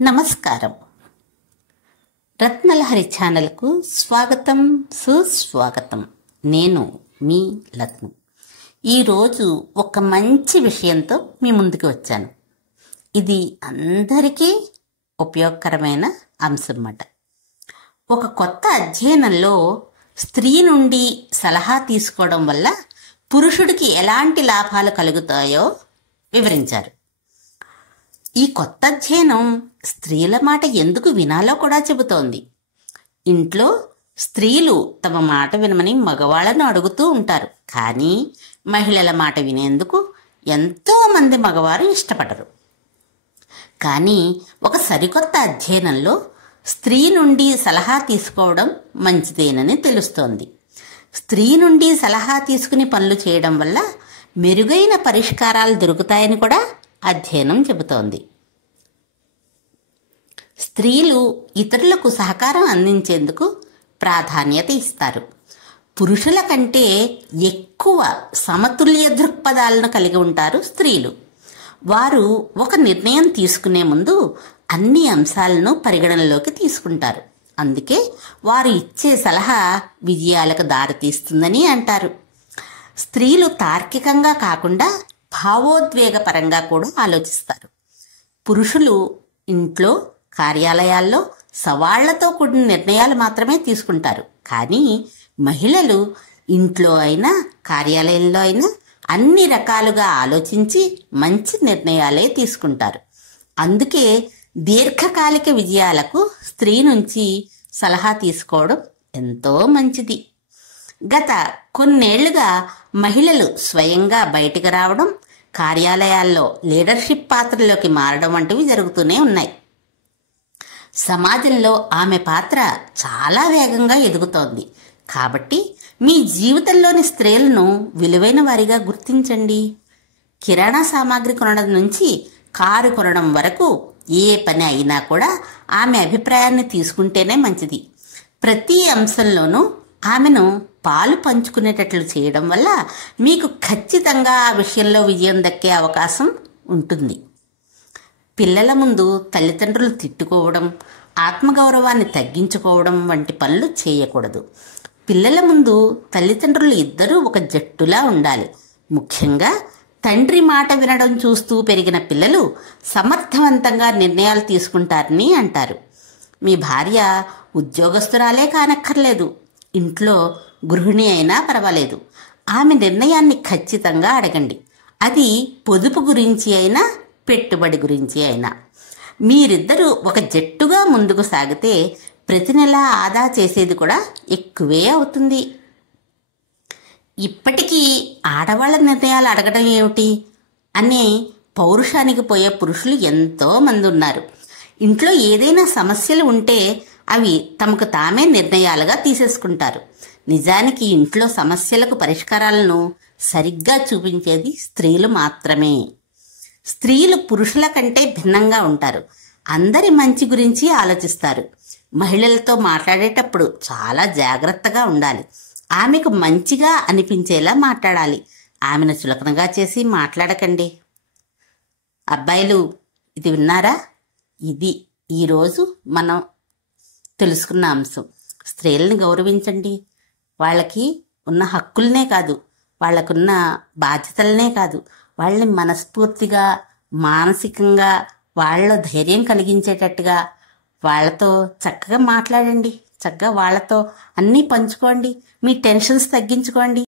నమస్కారం. రత్నలహరి ఛానల్కు స్వాగతం, సుస్వాగతం. నేను మీ రత్న. ఈరోజు ఒక మంచి విషయంతో మీ ముందుకు వచ్చాను. ఇది అందరికీ ఉపయోగకరమైన అంశం అన్నమాట. ఒక కొత్త అధ్యయనంలో స్త్రీ నుండి సలహా తీసుకోవడం వల్ల పురుషుడికి ఎలాంటి లాభాలు కలుగుతాయో వివరించారు. ఈ కొత్త అధ్యయనం స్త్రీల మాట ఎందుకు వినాలో కూడా చెబుతోంది. ఇంట్లో స్త్రీలు తమ మాట వినమని మగవాళ్ళను అడుగుతూ ఉంటారు, కానీ మహిళల మాట వినేందుకు ఎంతో మంది మగవారు ఇష్టపడరు. కానీ ఒక సరికొత్త అధ్యయనంలో స్త్రీ నుండి సలహా తీసుకోవడం మంచిదేనని తెలుస్తోంది. స్త్రీ నుండి సలహా తీసుకుని పనులు చేయడం వల్ల మెరుగైన పరిష్కారాలు దొరుకుతాయని కూడా అధ్యయనం చెబుతోంది. స్త్రీలు ఇతరులకు సహకారం అందించేందుకు ప్రాధాన్యత ఇస్తారు. పురుషుల కంటే ఎక్కువ సమతుల్య దృక్పథాలను కలిగి ఉంటారు స్త్రీలు. వారు ఒక నిర్ణయం తీసుకునే ముందు అన్ని అంశాలను పరిగణనలోకి తీసుకుంటారు. అందుకే వారు ఇచ్చే సలహా విజయాలకు దారితీస్తుందని అంటారు. స్త్రీలు తార్కికంగా కాకుండా భావోద్వేగపరంగా కూడా ఆలోచిస్తారు. పురుషులు ఇంట్లో, కార్యాలయాల్లో సవాళ్లతో కూడిన నిర్ణయాలు మాత్రమే తీసుకుంటారు. కానీ మహిళలు ఇంట్లో అయినా కార్యాలయంలో అయినా అన్ని రకాలుగా ఆలోచించి మంచి నిర్ణయాలే తీసుకుంటారు. అందుకే దీర్ఘకాలిక విజయాలకు స్త్రీ నుంచి సలహా తీసుకోవడం ఎంతో మంచిది. గత కొన్నేళ్లుగా మహిళలు స్వయంగా బయటికి రావడం, కార్యాలయాల్లో లీడర్షిప్ పాత్రలోకి మారడం వంటివి జరుగుతూనే ఉన్నాయి. సమాజంలో ఆమె పాత్ర చాలా వేగంగా ఎదుగుతోంది. కాబట్టి మీ జీవితంలోని స్త్రీలను విలువైన వారిగా గుర్తించండి. కిరాణా సామాగ్రి కొనడం నుంచి కారు కొనడం వరకు ఏ పని అయినా కూడా ఆమె అభిప్రాయాన్ని తీసుకుంటేనే మంచిది. ప్రతి అంశంలోనూ ఆమెను పాలు పంచుకునేటట్లు చేయడం వల్ల మీకు ఖచ్చితంగా ఆ విషయంలో విజయం దక్కే అవకాశం ఉంటుంది. పిల్లల ముందు తల్లిదండ్రులు తిట్టుకోవడం, ఆత్మగౌరవాన్ని తగ్గించుకోవడం వంటి పనులు చేయకూడదు. పిల్లల ముందు తల్లిదండ్రులు ఇద్దరూ ఒక జట్టులా ఉండాలి. ముఖ్యంగా తండ్రి మాట వినడం చూస్తూ పెరిగిన పిల్లలు సమర్థవంతంగా నిర్ణయాలు తీసుకుంటారని అంటారు. మీ భార్య ఉద్యోగస్తురాలే కానక్కర్లేదు, ఇంట్లో గృహిణి అయినా పర్వాలేదు. ఆమె నిర్ణయాన్ని ఖచ్చితంగా అడగండి. అది పొదుపు గురించి అయినా పెట్టుబడి గురించి అయినా. మీరిద్దరూ ఒక జట్టుగా ముందుకు సాగితే ప్రతి నెల ఆదా చేసేది కూడా ఎక్కువే అవుతుంది. ఇప్పటికీ ఆడవాళ్ల నిర్ణయాలు అడగడం ఏమిటి అనే పౌరుషానికి పోయే పురుషులు ఎంతో మంది ఉన్నారు. ఇంట్లో ఏదైనా సమస్యలు ఉంటే అవి తమకు తామే నిర్ణయాలుగా తీసేసుకుంటారు. నిజానికి ఇంట్లో సమస్యలకు పరిష్కారాలను సరిగ్గా చూపించేది స్త్రీలు మాత్రమే. స్త్రీలు పురుషుల కంటే భిన్నంగా ఉంటారు. అందరి మంచి గురించి ఆలోచిస్తారు. మహిళలతో మాట్లాడేటప్పుడు చాలా జాగ్రత్తగా ఉండాలి. ఆమెకు మంచిగా అనిపించేలా మాట్లాడాలి. ఆమెను చులకనగా చేసి మాట్లాడకండి. అబ్బాయిలు, ఇది విన్నారా? ఇది ఈరోజు మనం తెలుసుకున్న అంశం. స్త్రీలను గౌరవించండి. వాళ్ళకి ఉన్న హక్కులనే కాదు, వాళ్ళకున్న బాధ్యతలనే కాదు, వాళ్ళని మనస్ఫూర్తిగా, మానసికంగా వాళ్ళలో ధైర్యం కలిగించేటట్టుగా వాళ్ళతో చక్కగా మాట్లాడండి. చక్కగా వాళ్ళతో అన్నీ పంచుకోండి. మీ టెన్షన్స్ తగ్గించుకోండి.